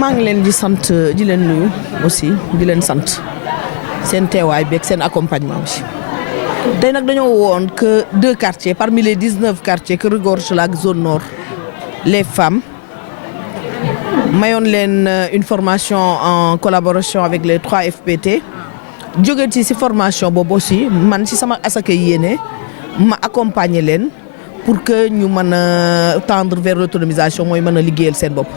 maa ngi leen di sant di leen nuyu aussi di leen sant seen teewaay beeg seen accompagnement bi tey nag dañoo woon que 2 quartiers parmi les 19 quartiers que regorge la zone nord les femmes mayoon leen une formation en collaboration avec les 3 FPT jóge ci formation boobu aussi man ci sama asaka yéene ma accompagner leen pour que ñu mën a tendre vers l'autonomisation mooy mën a liggéeyal seen bopp.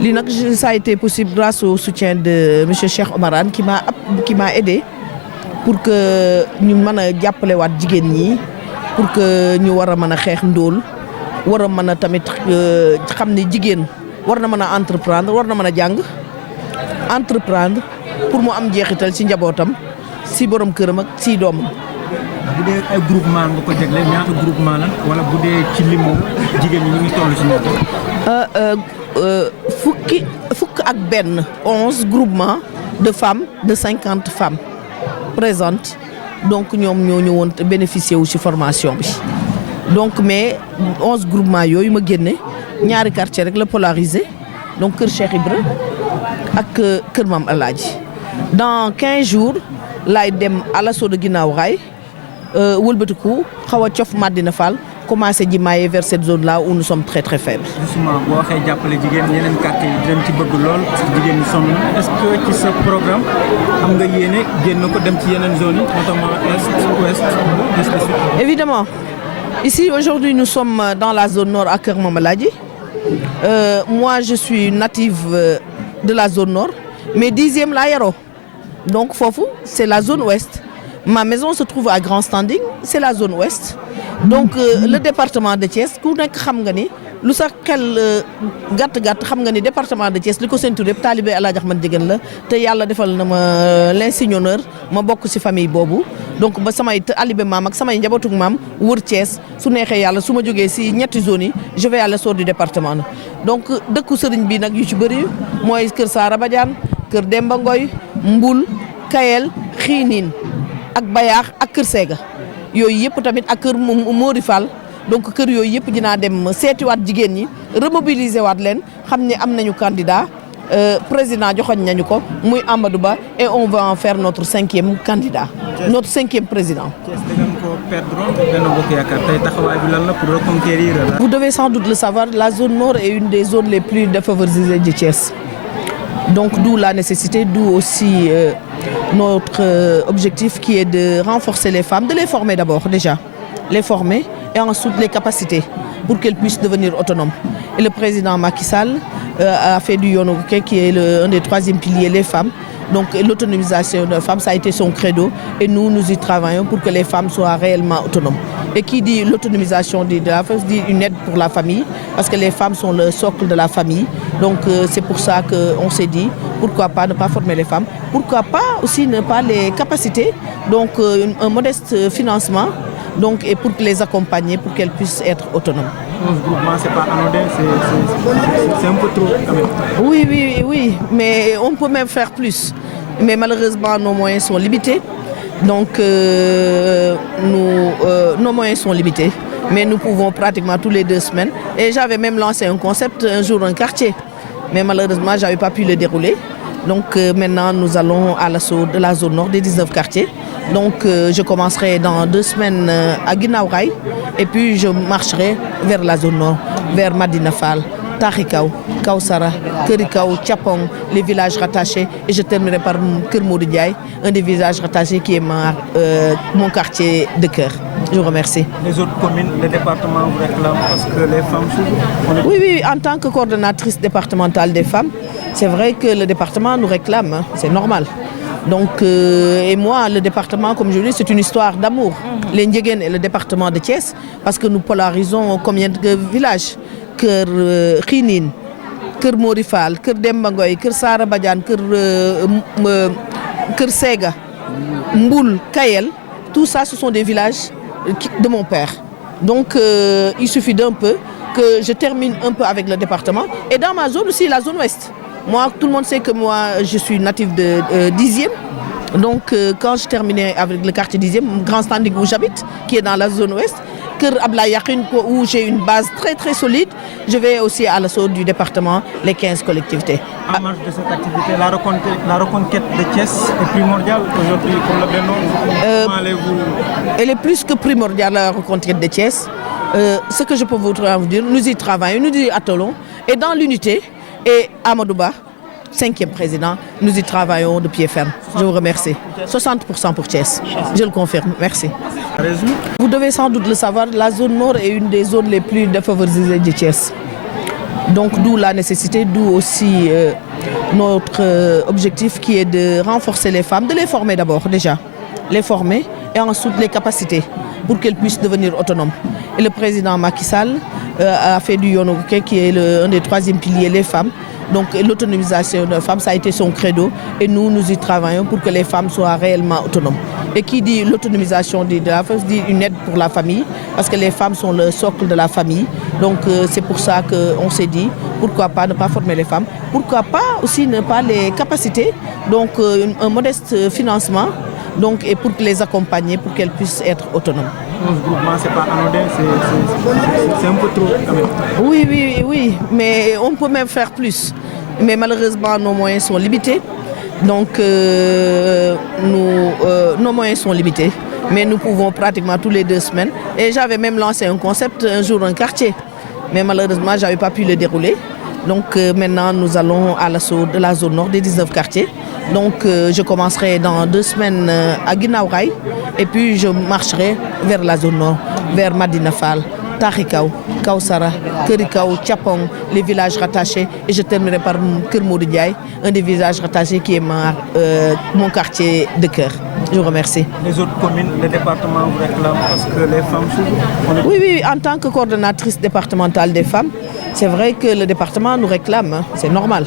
lii nag ça a été possible grâce au soutien de monsieur Cheikh Omar Anne qui m'a aidé pour que ñu mën a jàppale waat jigéen ñi pour que ñu war a mën a xeex ndóol war a mën a tamit xam ne jigéen war na mën a entreprendre war na mën a jàng entreprendre pour mu am jeexital ci njabootam ci borom këram ak ci doomam. bu dee ay groupement nga ko jagleel ñaata groupement la wala bu dee ci limu jigéen ñi ñu ngi toll ci ñoom. fukk ak benn 11 groupements de femmes de 50 femmes présentes donc ñoom ñoo ñëwoon bénéficier wu ci formation bi donc mais 11 groupements yooyu ma génne ñaari quartier rek la polarisé donc kër Cheikh Ibra ak kër Maam Alaaji dans 15 jours laay dem à l'assaut de Guinaw Rail wëlbatiku xaw a cof Madina Fall commencé ji maaye vers cette zone là où nous sommes très très faibles. justement boo waxee jàppale jigéen yeneen quartier yi dinañ ci bëgg lool parce que jigéen ñi sonn na est-ce que ci sa programme am nga yéene génn ko dem ci yeneen zones yi notamment est ouest ainsi de suite. Évidemment ici aujourd'hui nous sommes dans la zone nord à Kër Mama Ladji moi je suis native de la zone nord mais 10e laa yaroo donc foofu c'est la zone ouest. Ma maison se trouve à Grand Standing c'est la zone ouest donc le département de Thiès ku nekk xam nga ni lu sax xel gàtt xam nga ni département de Thiès li ko seentu yëpp taalibe El Hadj Ahmed Ndiéguène la te yàlla defal na ma l'insigne honneur ma bokk ci famille boobu donc ba samay taalibe maam ak samay njabootug maam wër Thiès su neexee yàlla su ma jógee ci ñetti zones yi je vais à l'essor du département donc dëkku sëriñ bi nag yu ci bëri mooy kër Saara Badiane kër Demba Ngoy Mbul Kayel Xiinin ak Bayaax ak Kër Séga yooyu yëpp tamit ak Kër Mori Fall donc kër yooyu yëpp dinaa dem seetiwaat jigéen ñi remobiliser waat leen xam ne am nañu candidat président joxoñ nañu ko muy Amadou Ba et on va en faire notre 5e candidat notre 5e président. Vous devez sans doute le savoir, la zone nord est une des zones les plus défavorisées de Thiès. Donc d'où la nécessité, d'où aussi notre objectif qui est de renforcer les femmes, de les former d'abord déjà, les former et ensuite les capacités pour qu'elles puissent devenir autonomes. Et le président Macky Sall a fait du Yonoké qui est un des 3e piliers, les femmes. Donc l'autonomisation des femmes, ça a été son credo et nous y travaillons pour que les femmes soient réellement autonomes. Et qui dit l'autonomisation de la femme dit une aide pour la famille parce que les femmes sont le socle de la famille. Donc c'est pour ça qu'on s'est dit pourquoi pas ne pas former les femmes, pourquoi pas aussi ne pas les capaciter, donc un modeste financement donc, et pour les accompagner pour qu'elles puissent être autonomes. 11 groupements, c'est pas anodin, c'est un peu trop quand même. Oui, mais on peut même faire plus. Mais malheureusement, nos moyens sont limités. Donc, nos moyens sont limités. Mais nous pouvons pratiquement tous les 2 semaines. Et j'avais même lancé un concept, un jour un quartier. Mais malheureusement, je n'avais pas pu le dérouler. Donc maintenant, nous allons à l'assaut de la zone nord des 19 quartiers. Donc je commencerai dans 2 semaines à Guinaw Rail et puis je marcherai vers la zone nord, vers Madina Fall, Taxikaw, Kawsara, Kërikaw, Thiapong, les villages rattachés et je terminerai par Kër Modou Ndiaye, un des villages rattachés qui est mon quartier de cœur. Je vous remercie. Les autres communes, les départements vous réclament parce que les femmes souffrent? Oui, en tant que coordonnatrice départementale des femmes, c'est vrai que le département nous réclame, hein, c'est normal. Donc, et moi, le département, comme je dis, c'est une histoire d'amour. Les Ndiéguène et le département de Thiès, parce que nous polarisons combien de villages? Kër Xiinin, Kër Mori Fall, Kër Demba Ngoy, Kër Saara Badiane, Kër Séga, Mboul, Kayel, tout ça, ce sont des villages de mon père. Donc, il suffit d'un peu que je termine un peu avec le département. Et dans ma zone aussi, la zone ouest. Moi, tout le monde sait que moi, je suis native de 10e. Donc, quand je terminais avec le quartier 10e, Grand Standing où j'habite, qui est dans la zone ouest, Kër Ablaye Yakhine, où j'ai une base très très solide. Je vais aussi à l'assaut du département, les 15 collectivités. En marge de cette activité, la reconquête de Thiès est primordiale aujourd'hui pour le Benno. Comment allez-vous? Elle est plus que primordiale, la reconquête de Thiès. Ce que je peux vous dire, nous y travaillons, nous y attelons. Et dans l'unité, et Amadouba, 5e président, nous y travaillons de pied ferme. Je vous remercie. 60% pour Thiès. Je le confirme. Merci. Vous devez sans doute le savoir, la zone nord est une des zones les plus défavorisées de Thiès. Donc d'où la nécessité, d'où aussi notre objectif qui est de renforcer les femmes, de les former d'abord déjà, les former et ensuite les capacités pour qu'elles puissent devenir autonomes. Et le président Macky Sall a fait du Yonoguké qui est un des 3e piliers, les femmes. Donc l'autonomisation des femmes, ça a été son credo et nous y travaillons pour que les femmes soient réellement autonomes. Et qui dit l'autonomisation de la femme, dit une aide pour la famille, parce que les femmes sont le socle de la famille. Donc c'est pour ça qu'on s'est dit, pourquoi pas ne pas former les femmes, pourquoi pas aussi ne pas les capaciter, donc un modeste financement, donc, et pour les accompagner, pour qu'elles puissent être autonomes. Ce groupement, c'est pas anodin, c'est un peu trop quand même. Oui, mais on peut même faire plus. Mais malheureusement, nos moyens sont limités. Donc, nos moyens sont limités. Mais nous pouvons pratiquement tous les 2 semaines. Et j'avais même lancé un concept, un jour un quartier. Mais malheureusement, je n'avais pas pu le dérouler. Donc maintenant, nous allons à l'assaut de la zone nord des 19 quartiers. Donc je commencerai dans 2 semaines à Guinaouraï et puis je marcherai vers la zone nord, vers Madina Fall, Tarikaw, Kausara, Kerikaw, Tchapong, les villages rattachés. Et je terminerai par Kermoudou Ndiaye, un des villages rattachés qui est mon quartier de cœur. Je vous remercie. Les autres communes, les départements vous réclament parce que les femmes souffrent? Oui, en tant que coordonnatrice départementale des femmes, c'est vrai que le département nous réclame, hein, c'est normal.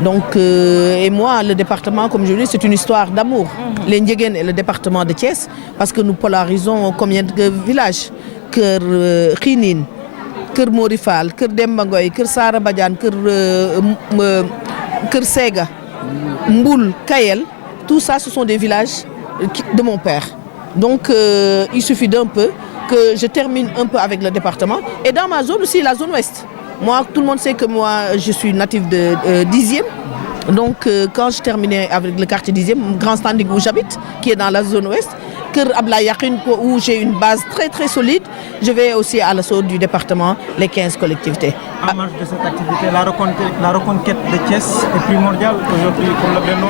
Donc, et moi, le département, comme je dis, c'est une histoire d'amour. Les Ndiéguène et le département de Thiès, parce que nous polarisons combien de villages? Kër Khinin, Kër Morifal, Kër Dembangoy, Kër Sara Badiane, Kër Sega, Mboul, Kayel, tout ça, ce sont des villages de mon père. Donc, il suffit d'un peu que je termine un peu avec le département. Et dans ma zone aussi, la zone ouest. Moi, tout le monde sait que moi, je suis native de 10e. Donc, quand je terminais avec le quartier 10e, Grand Standing où j'habite, qui est dans la zone ouest, Kër Ablaye Yakhine, où j'ai une base très très solide, je vais aussi à l'assaut du département, les 15 collectivités. En marge de cette activité, la reconquête de Thiès est primordiale aujourd'hui pour le Benno.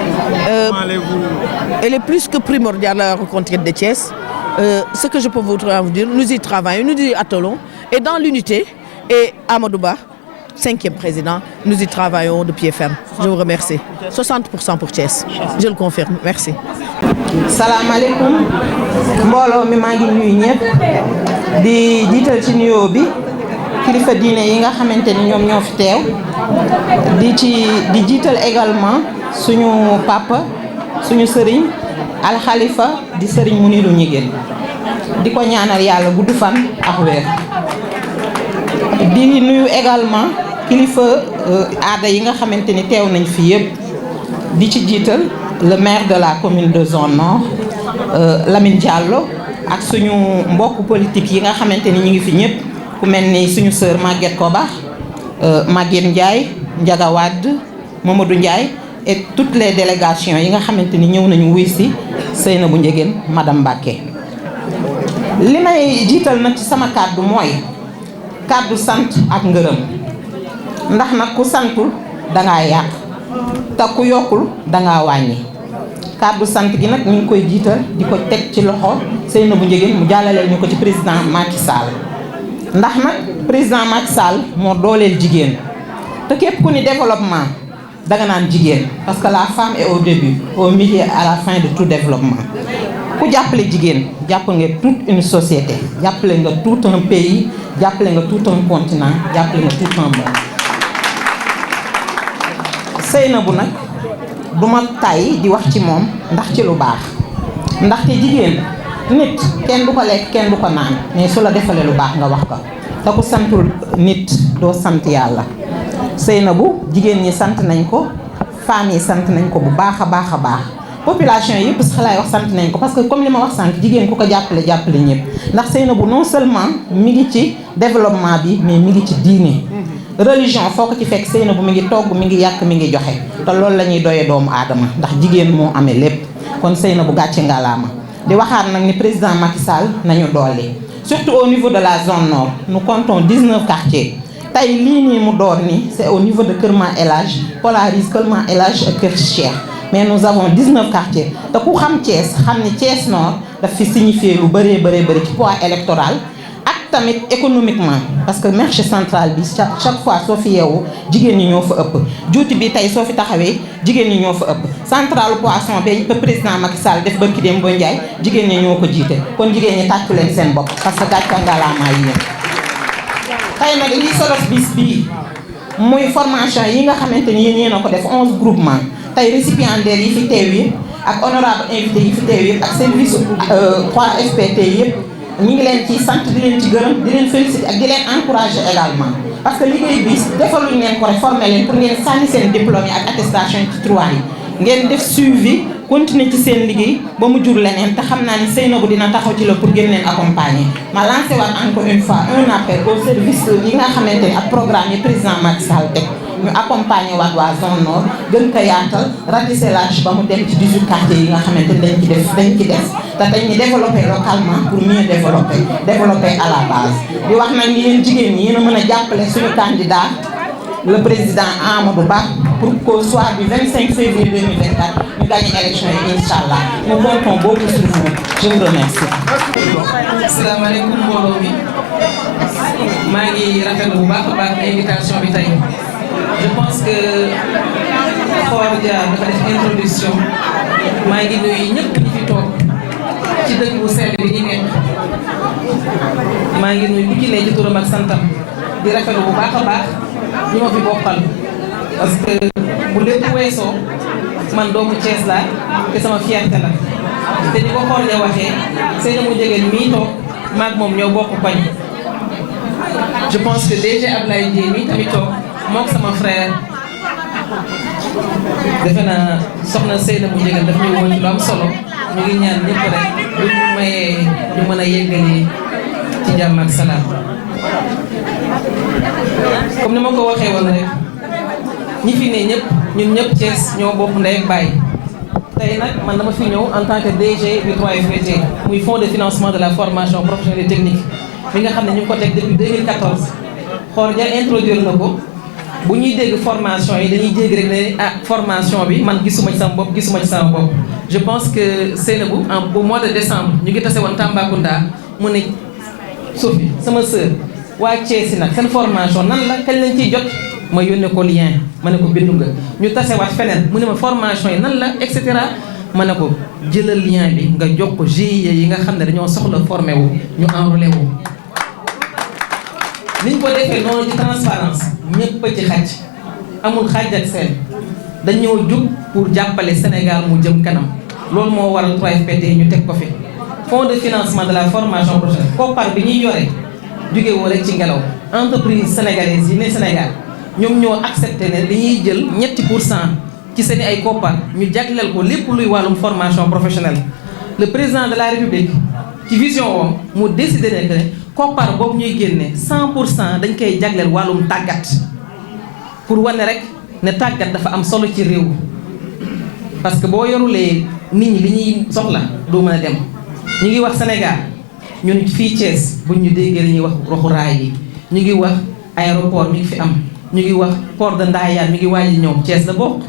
Comment allez-vous? Elle est plus que primordiale, la reconquête de Thiès. Ce que je peux vous dire, nous y travaillons, nous y attelons. Et dans l'unité, et Amadouba, 5e président, nous y travaillons de pied ferme. Je vous remercie. 60% pour Thiès. Je le confirme. Merci. Salam alaikum. Mbolo mi maa ngi nuyu ñëpp di jiital ci nuyoo bi kilifa diine yi nga xamante ni ñoom ñoo fi teew di jiital également suñu papa suñu sëriñ Al Khalifa di sëriñ Mounirou Gninguène di ko ñaanal yàlla gudd fan ak wér. Di nuyu également kilifa aada yi nga xamante ni teew nañ fi yëpp di ci jiital le maire de la commune de zone nord Lamine Diallo ak suñu mbokk politique yi nga xamante ni ñu ngi fi ñëpp ku mel ni suñu sœur Maguette Koba Maguette Ndiaye Ndiaga Wade Mamadou Ndiaye et toutes les délégations yi nga xamante ni ñëw nañu wuy si Seynabou Ndiéguène madame Mbacké. Li may jiital nag ci sama kàddu mooy kàddu sant ak ngërëm ndax nag ku santul dangaa yàq te ku yokkul dangaa wàññi kàddu sant gi nag ñu ngi koy jiital di ko teg ci loxo Seynabou Ndiéguène mu jàllaleel ñu ko ci président Macky Sall ndax nag président Macky Sall moo dooleel jigéen te képp ku ni développement danga naan jigéen parce que la femme est au début au milieu à la fin de tout développement ku jàppale jigéen jàpp nga toute une société jàppale nga tout un pays jàppale nga tout un continent jàppale nga tout un monde. Seynabou nag duma tay di wax ci moom ndax ci lu baax ndaxte jigéen nit kenn du ko lekk kenn du ko naan mais su la defalee lu baax nga wax ko te ku santul nit doo sant yàlla. Seynabou jigéen ñi sant nañ ko femmes yi sant nañ ko bu baax a baax a baax population yëpp sax laay wax sant nañ ko parce que comme li ma wax sànq jigéen ku ko jàppale ñëpp ndax Seynabou non seulement mi ngi ci développement bi mais mi ngi ci diine religion foo ko ci fekk Seynabou mi ngi togg mi ngi yàq mi ngi joxe te loolu la ñuy doyee doomu aadama ndax jigéen moo amee lépp kon Seynabou gàcce ngalaama di waxaat nag ni président Macky Sall nañu dolli surtout au niveau de la zone nord nous comptons 19 quartiers tey lii nii mu door nii c'est au niveau de Kër Ma El Hadj Polaris Kër Ma El Hadj ak Kër Cheikh mais nous avons 19 quartiers te ku xam Thiès xam ni Thiès Nord daf fi signifier lu bëree bëri ci poids électoral ak tamit économiquement parce que marché central bi chaque fois soo fi yeewu jigéen ñi ñoo fa ëpp juuti bi tey soo fi taxawee jigéen ñi ñoo fa ëpp central poisson ba président Macky Sall def barki dem ba Ndiaye jigéen ñi ñoo ko jiite kon jigéen ñi tàccu leen seen bopp parce que gàcce ngalaama yi yéen tey nag lii solos bis bii muy formation yi nga xamante ni yéen a ko def 11 groupement tey récipiendaires yi fi teew yi ak honorable invité yi fi teew yëpp ak service 3FPT yëpp ñu ngi leen ci sant di leen ci gërëm di leen féliciter ak di leen encourager également parce que liggéey bi defaluñ leen ko rek former leen pour ngeen sànni seen diplôme yi ak attestation ci tiroir yi ngeen def suivi continuer ci seen liggéey ba mu jur leneen te xam naa ni Seynabou dina taxaw ci la pour gën leen accompagner ma lancé waat encore une fois un appel au service yi nga xamante ni ak programme yi président Macky Sall teg ñu accompagner waat waa zone nord gën ko yaatal ratisser large ba mu dem ci 18 quartiers yi nga xamante ni dañ ci des te dañuy développer localement pour mieux développer à la base di wax nag ni yéen jigéen ñi yéen a mën a jàppale suñu candidat le président Amadou Ba pour qu'au soir du 25 février 2024 ñu gagné élection yi inch'Allah nous comptons beaucoup sur vous je vous remercie. asalaamaaleykum mbooloo mi maa ngi rafetlu bu baax a baax invitation bi tey je pense que Khor Dia dafa def introduction maa ngi nuyu ñëpp ñi fi toog ci dëkk bu sell bi ñu nekk maa ngi nuyu ku ci ne ci turam ak santam di rafetlu bu baax a baax ñu ma fi bokkal parce que bu lépp weesoo man doomu Thiès laa te sama fierté la te ni ko Khor Dia waxee Seynabou Ndiéguène mii toog maag moom ñoo bokk koñ je pense que DG Ablaye Dièye mii tamit toog mook sama frère defe naa soxna Seynabou Ndiéguène daf ñu woon ci lu am solo ñu ngi ñaan ñëpp rek bu ñu mayee ñu mën a yeggali ci jàmm ak salaam comme ni ma ko waxee woon rek ñi fi ne ñëpp ñun ñëpp Thiès ñoo bokk ndey ak baay tey nag man dama fi ñëw en tant que DG du 3FPT muy fonds de financement de la formation professionnelle et technique bi nga xam ne ñu ngi ko teg depuis 2014 Khor Dia introduire na ko bu ñuy dégg formation yi dañuy dégg rek ne ah formation bi man gisuma ci sama bopp je pense que Seynabou au mois de décembre ñu ngi tase woon Tambacounda mu ne Sophie sama sœur waa Thiès si nag seen formation nan la kañ lañ ciy jot ma yónnee ko lien ma ne ko bindu nga ñu tasewaat feneen mu ne ma formation yi nan la et cetera ma ne ko jëlal lien bi nga jox ko GIE yi nga xam ne dañoo soxla formé wu ñu enrôlé wu. niñ ko defee noonu ci transparence ñëpp a ci xaj amul xaj ak seen dañoo jug pour jàppale Sénégal mu jëm kanam loolu moo waral 3FPT ñu teg ko fi fonds de financement de la formation professionnelle koppar bi ñuy yore jóge woo rek ci ngelaw entreprise sénégalaise yi ne Sénégal ñoom ñoo accepté ne dañuy jël ñetti% ci seen ay koppar ñu jagleel ko lépp luy wàllum formation professionnelle le président de la République ci vision woom mu décidé ne que koppar boobu ñuy génne 100% dañ koy jagleel wàllum tàggat pour wane rek ne tàggat dafa am solo ci réew parce que boo yorulee nit ñi li ñuy soxla doo mën a dem ñu ngi wax Sénégal ñun fii Thiès buñ ñu déggee dañuy wax roxu raay yi ñu ngi wax aéroport mi ngi fi am ñu ngi wax port de Ndayane mi ngi waaj a ñëw Thiès la bokk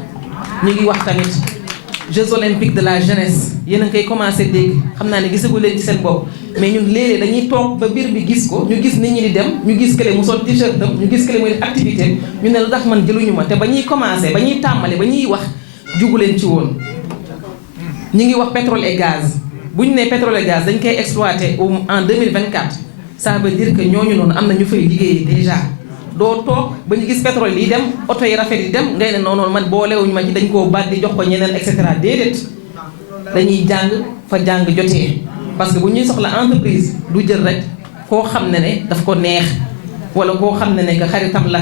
ñu ngi wax tamit Jeux olympiques de la jeunesse yéen a ngi koy commencé dégg xam naa ne gisagu leen ci seen bopp mais ñun léeg-léeg dañuy toog ba biir bi gis ko ñu gis nit ñi di dem ñu gis kële mu sol t-shirt am ñu gis kële muy activité ñu ne lu tax man jëluñu ma te ba ñuy commencé ba ñuy tàmbale ba ñuy wax jugu leen ci woon. ñu ngi wax pétrole et gaz bu ñu nee pétrole et gaz dañ koy exploité en 2024 ça veut dire que ñooñu noonu am na ñu fay liggéey déjà. doo toog ba ñu gis pétrole yi dem oto yi rafet yi dem ngay ne noonu man boolewuñu ma ci dañ koo baat di jox ko ñeneen et cetera déedéet dañuy jàng fa jàng jotee parce que bu ñuy soxla entreprise du jël rek koo xam ne daf ko neex wala koo xam ne que xaritam la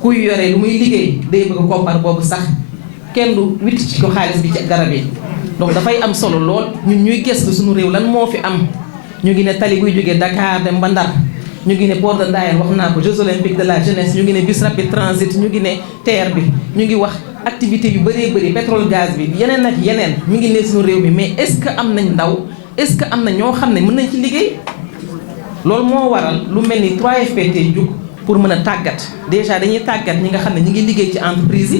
kuy yore lu muy liggéey day bëgg koppar boobu sax kenn du witt ci ko xaalis bi ci garab yi donc dafay am solo lool ñun ñuy gëstu suñu réew lan moo fi am ñu ngi ne tali buy jógee Dakar dem ba Ndar ñu ngi ne port de Ndayane wax naa ko Jeux olympiques de la jeunesse ñu ngi ne bus rapide transit ñu ngi ne TER bi ñu ngi wax activité yu bëree bëri pétrole gaz bi yeneen ak yeneen mi ngi ne suñu réew mi mais est-ce que am nañ ndaw est-ce que am na ñoo xam ne mën nañ ci liggéey loolu moo waral lu mel ni 3FPT jug pour mën a tàggat déjà dañuy tàggat ñi nga xam ne ñi ngi liggéey ci entreprise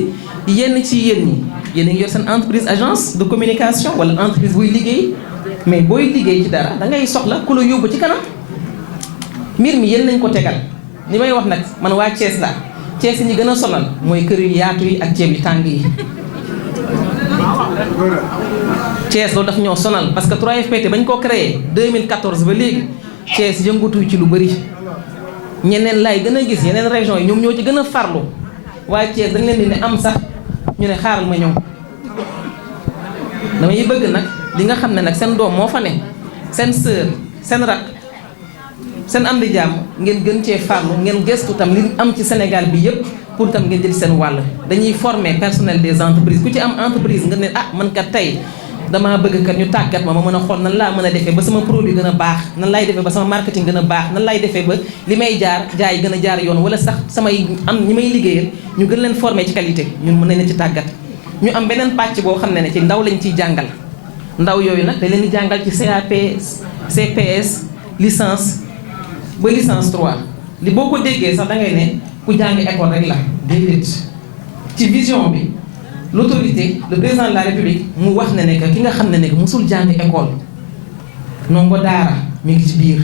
yi yenn ci yéen ñi yéen a ngi yor seen entreprise agence de communication wala entreprise buy liggéey mais booy liggéey ci dara da ngay soxla ku la yóbbu ci kanam mbir mi yéen nañ ko tegal li may wax nag man waa Thiès la Thiès ñi gën a sonal mooy kër yu yaatu yi ak ceeb yu tàng yi Thiès loolu daf ñoo sonal parce que 3FPT bañ ko créé 2014 ba léegi Thiès yëngatu ci lu bëri ñeneen laay gën a gis yeneen région yi ñoom ñoo ci gën a farlu waaye Thiès dañ leen di ne am sax ñu ne xaaral ma ñëw damay bëgg nag li nga xam ne nag seen doom moo fa ne seen sœur seen rak seen am di jàmm ngeen gën cee farlu ngeen gëstu tam li am ci Sénégal bi yëpp pour tam ngeen jël seen wàll dañuy former personnel des entreprises ku ci am entreprise nga ne ah man kat tey damaa bëgg kat ñu tàggat ma mën a xool nan laa mën a defee ba sama produit gën a baax nan laay defee ba sama marketing gën a baax nan laay defee ba li may jaay gën a jaar yoon wala sax samay am ñi may liggéeyal ñu gën leen former ci qualité ñun mën nañ ci tàggat ñu am beneen pàcc boo xam ne ci ndaw lañ ciy jàngal ndaw yooyu nag dañ leen di jàngal ci CAP CPS licence ba licence 3 li boo ko déggee sax da ngay ne ku jàng école rek la déedéet ci vision bi l'autorité le président de la république mu wax ne que ki nga xam ne que musul jàng école ndongo daara mi ngi ci biir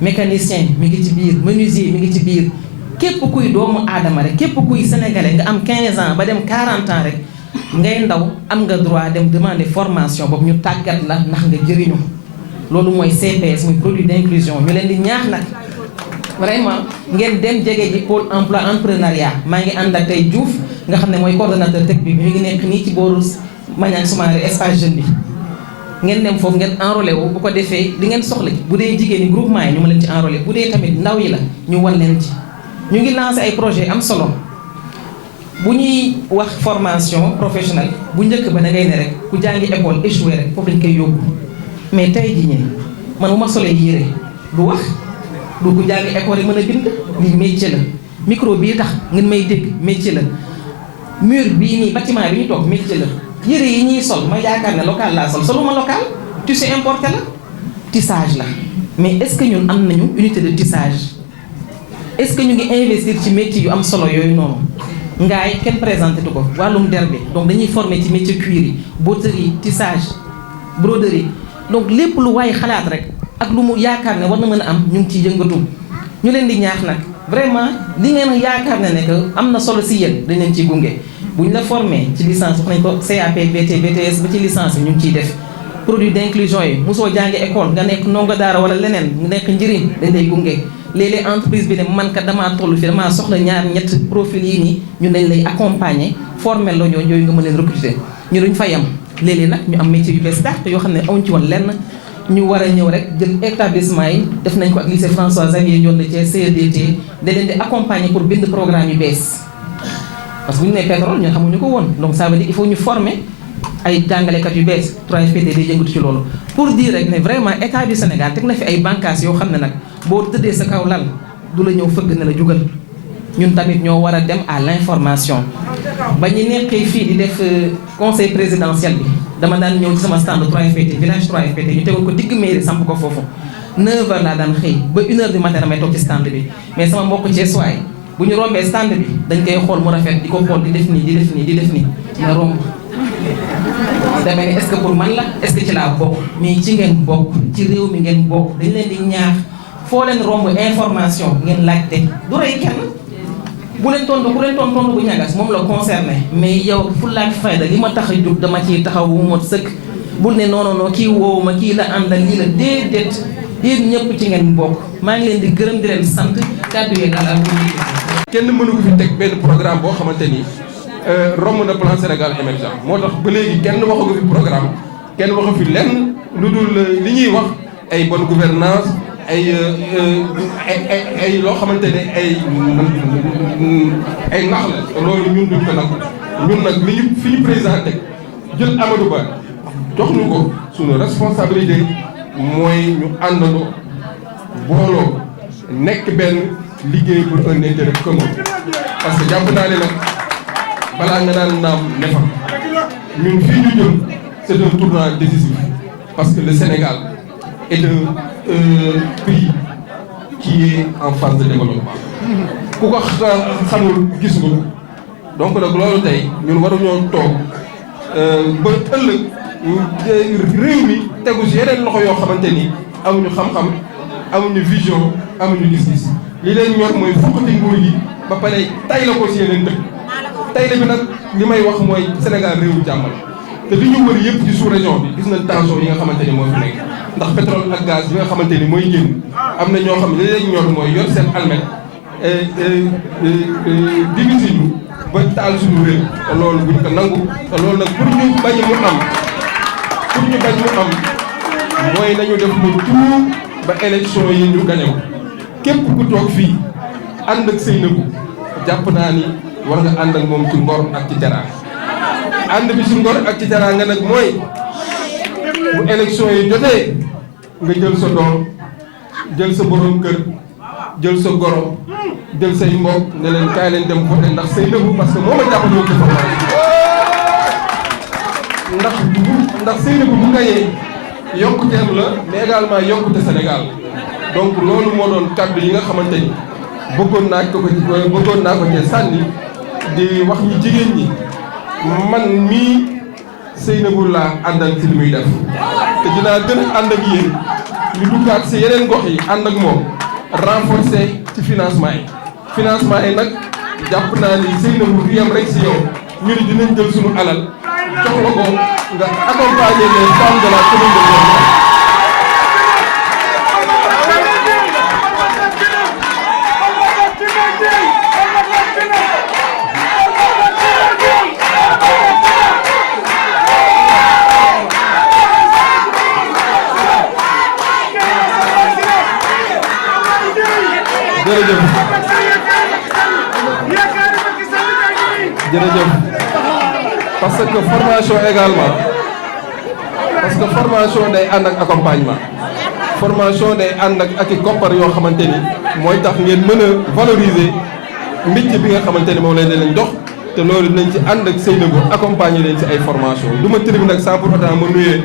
mécanicien mi ngi ci biir menuisier mi ngi ci biir képp kuy doomu aadama rek képp kuy sénégalais nga am 15 ans ba dem 40 ans rek ngay ndaw am nga droit dem demander formation boobu ñu tàggat la ndax nga jëriñu loolu mooy CPS muy produit d'inclusion ñu leen di ñaax nag vraiment ngeen dem jege ji pôle emploi entrepreneuriat maa ngi ànd ak tey Diouf nga xam ne mooy coordonnateur technique bi mi ngi nekk nii ci booru Maniang Soumaré espace jeune bi ngeen dem foofu ngeen enrôlé wu bu ko defee li ngeen soxla bu dee jigéen ñi groupement yi ñu ma leen ci enrôlé bu dee tamit ndaw yi la ñu wan leen ci ñu ngi lancé ay projet am solo bu ñuy wax formation professionnelle bu njëkk ba da ngay ne rek ku jàngi école échoué rek foofu lañ koy yóbbu mais tey jii ñi man bu ma solee yére du wax du ku jàngi école yi mën a bind lii métier la micro bii tax ngeen may dégg métier la mur bii nii bâtiment bi ñu toog métier la yére yi ñuy sol ma yaakaar ne local laa sol soluma local tissu importé la tissage la mais est-ce que ñun am nañu unité de tissage est-ce que ñu ngi investir ci métier yu am solo yooyu noonu ngaay kenn présenté tu ko wàllum der bi donc dañuy former ci métier cuir yi bouterie tissage broderie donc lépp lu waaye xalaat rek ak lu mu yaakaar ne war na mën a am ñu ngi ciy yëngatu ñu leen di ñaax nag vraiment li ngeen yaakaar ne que am na solo si yéen dañ leen ciy gunge bu ñu la formé ci licence wax nañ ko CAP BT BTS ba ci licence bi ñu ngi ciy def produit d'inclusion yi mosoo jàngi école nga nekk ndongo daara wala leneen nga nekk njëriñ dañ lay gunge léeg-léeg entreprise bi ne man kat damaa toll fi damaa soxla ñaar ñett profil yi nii ñun dañ lay accompagner former la yooyu nga mën leen recruter ñu duñ fa yem léeg-léeg nag ñu am métier yu bees dàq yoo xam ne awuñ ci woon lenn ñu war a ñëw rek jël établissement yi def nañ ko ak lycée François Xavier Ndione ci CEDT da leen di accompagner pour bind programme yu bees parce que bu ñu nee pétrole ñun xamuñu ko woon donc ça veut dire il faut ñu former ay jàngalekat yu bees 3FPT day yëngatu ci loolu pour dire rek ne vraiment état du Sénégal teg na fi ay bànqaas yoo xam ne nag boo tëddee sa kaw lal du la ñëw fëgg ne la jugal ñun tamit ñoo war a dem à l'information ba ñu nekkee fii di def conseil présidentiel bi dama daan ñëw ci sama stand 3FPT village 3FPT ñu tegoon ko digg mairie samp ko foofu 9h laa daan xëy ba 1h du matin damay toog ci stand bi mais sama mbokk Thiès waay bu ñu rombee stand bi dañ koy xool mu rafet di ko xool di def nii di def nii di def nii nga romb damay ne est-ce que pour man la est-ce que ci laa bokk mais ci ngeen bokk ci réew mi ngeen bokk dañ leen di ñaax foo leen romb information ngeen laajte du rey kenn bu leen tontu bu ñagas moom la concerné mais yow fullaak fayda li ma tax a jóg dama ciy taxaw bu mot sëkk bul ne non kii woowu ma kii la àndal lii la déedéet yéen ñëpp ci ngeen bokk maa ngi leen di gërëm di leen sant kàddu yi daal ak kenn mënu ko fi teg benn programme boo xamante ni romb na plan Sénégal émergent moo tax ba léegi kenn waxagu fi programme kenn waxu fi lenn lu dul li ñuy wax ay bonne gouvernance ay loo xamante ne ay nax la loolu ñun duñ ko nangu ñun nag li ñu fi ñu présenté jël Amadou Ba jox ñu ko suñu responsabilité mooy ñu àndandoo booloo nekk benn liggéey pour un intérêt commun parce que jàpp naa ne nag balaa nga naan naam ne fa ñun fii ñu jëm c'est un tournant décisif parce que le Sénégal est un pays qui est en phase de développement ku ko xamul gis nga ko donc nag loolu tey ñun waruñoo toog ba ëllëg réew mi tegu si yeneen loxo yoo xamante ni amuñu xam-xam amuñu vision amuñu gis-gis li leen ñor mooy fukkati nguur gi ba pare tay la ko si yeneen dëkk tay la bi nag li may wax mooy Sénégal réewu jàmm la te li ñu wër yëpp ci sous-région bi gis nañ tension yi nga xamante ni moo fi nekk ndax pétrole ak gaz bi nga xamante ni mooy génn am na ñoo xam ne li leen ñor mooy yor seen almet divise ñu ba taal suñu réew te loolu buñ ko nangu te loolu nag pour ñu bañ mu am mooy nañu def lu tout ba élection yi ñu gañe ko képp ku toog fii ànd ak Seynabou jàpp naa ni war nga ànd ak moom ci ngor ak ci teraanga ànd bi ci ngor ak ci teraanga nag mooy bu élection yi jotee nga jël sa doom jël sa borom kër jël sa goro jël say mbokk ne leen kaay leen dem voté ndax Seynabou parce que moo ma jàpp ñoo ko ndax Seynabou bu gañee yokkuteem la mais également yokkute Sénégal donc loolu moo doon kaddu yi nga xamante ni bëggoon naa ko te sànni di wax ñi jigéen ñi man mii Seynabou laa àndal ci li muy def te dinaa gën a ànd ak yéen ñu duggaat si yeneen gox yi ànd ak moom renforcer ci financement yi nag jàpp naa ni Seynabou du yem rek si yow ñu ne dinañ jël suñu alal jox la ko nga accompagner les femmes de la commune de Ziguinchor. jërëjëf parce que formation également parce que formation day ànd ak accompagnement formation day ànd ak i koppar yoo xamante ni mooy tax ngeen mën a valoriser métier bi nga xamante ni moom lañ leen dox te loolu dinañ ci ànd ak Seynabou accompagner leen ci ay formation du ma terminer nag sans pour autant ma nuyee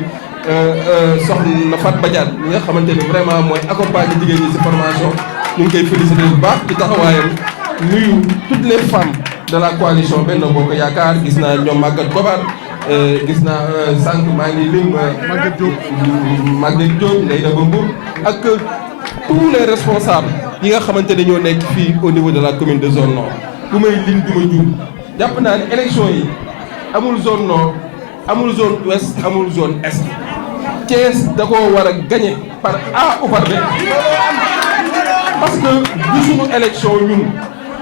soxna Fat Badiane ñi nga xamante ni vraiment mooy accompagner jigéen ñi ci formation ñu ngi koy féliciter bu baax ci taxawaayam nuyu toutes les femmes de la coalition Benno Bokk Yaakaar gis naa ñoom Maguette Gobar gis naa sànq maa ngi lim Maguette Diop Ndeye Daba Mbour ak tous les responsables yi nga xamante ne ñoo nekk fii au niveau de la commune de zone nord bu may lim du ma juum jàpp naa ne élection yi amul zone nord amul zone ouest amul zone est Thiès da koo war a gagner par A ou par B parce que du suñu élection ñun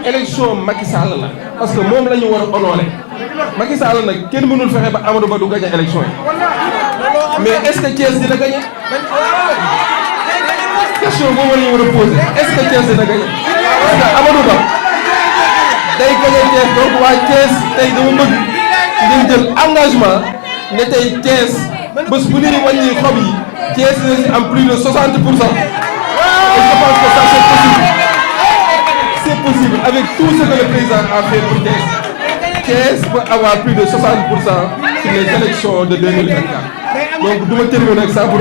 élection Macky Sall la parce que moom la ñu war a honorer Macky Sall nag kenn mënul fexe ba Amadou Ba du gagner élection yi mais est-ce que Thiès dina gagner question boobu la ñu war a poser est-ce que Thiès dina gagner parce que Amadou Ba day gagner Thiès donc waa Thiès tey dama bëgg ngeen jël engagement ne tey Thiès bés bu ñuy wàññi xob yi Thiès dina si am plus de 60%. Et je pense que ça c'est possible. C'est possible avec tout ce que le président a fait pour Thiès. Thiès peut avoir plus de 60% sur les élections de 2024. Donc, je vais terminer avec ça pour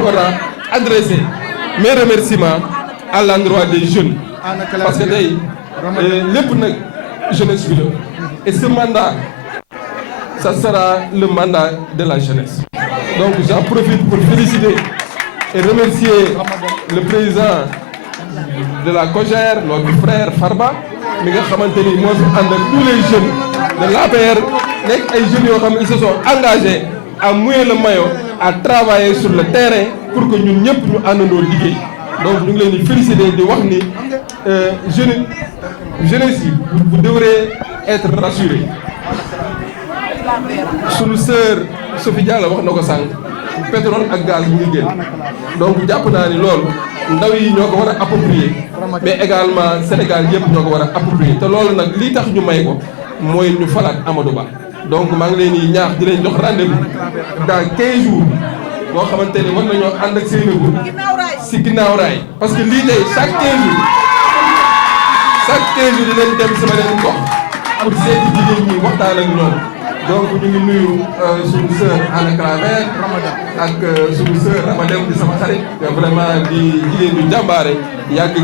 adresser mes remerciements à l'endroit des jeunes. Parce que les jeunesse bi la. Et ce mandat, ça sera le mandat de la jeunesse. Donc, j'en profite pour féliciter et remercier le président de la COJER, notre frère Farba, mi nga xamante ni moo fi ànd ak tous les jeunes de l'APR nekk ay jeunes yoo xam ne ils se sont engagés à mouiller le maillot à travailler sur le terrain pour que ñun ñëpp ñu àndandoo liggéey. Donc ñu ngi leen di féliciter di wax ni jeunesse yi vous devrez être rassurés. Sunu sœur Sophie Diallo wax na ko sànq pétrole ak gaz mu ngi génn donc jàpp naa ni loolu ndaw yi ñoo ko war a approprier mais également Sénégal yëpp ñoo ko war a approprier te loolu nag lii tax ñu may ko mooy ñu falaat Amadou Ba donc maa ngi leen di ñaax di leen jox rendez-vous dans 15 jours boo xamante ni war nañoo ànd ak Seynabou si ginnaaw raay parce que lii tey chaque 15 jours dinañ dem sama leen gox pour seeti jigéen ñi waxtaan ak ñoom donc ñu ngi nuyu suñu sœur Anna Claver ak suñu sœur Ramadem di sama xarit vraiment di jigéen ñu jàmbaare yàgg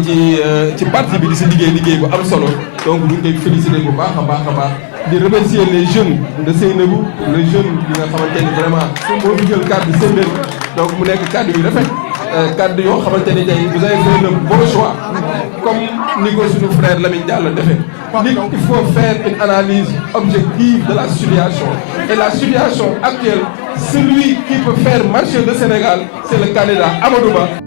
ci parti bi di si liggéey bu am solo donc ñu ngi koy féliciter bu baax a baax a baax di remercier les jeunes de Seynabou les jeunes yi nga xamante ni vraiment moo fi jël kàddu Sembène donc mu nekk kàddu yu rafet kàddu yoo xamante ni tey vous avez fait le bon choix comme ni ko suñu frère Lamine Diallo defee nit il faut faire une analyse objective de la situation et la situation actuelle celui qui peut faire marcher le Sénégal c'est le candidat Amadou Ba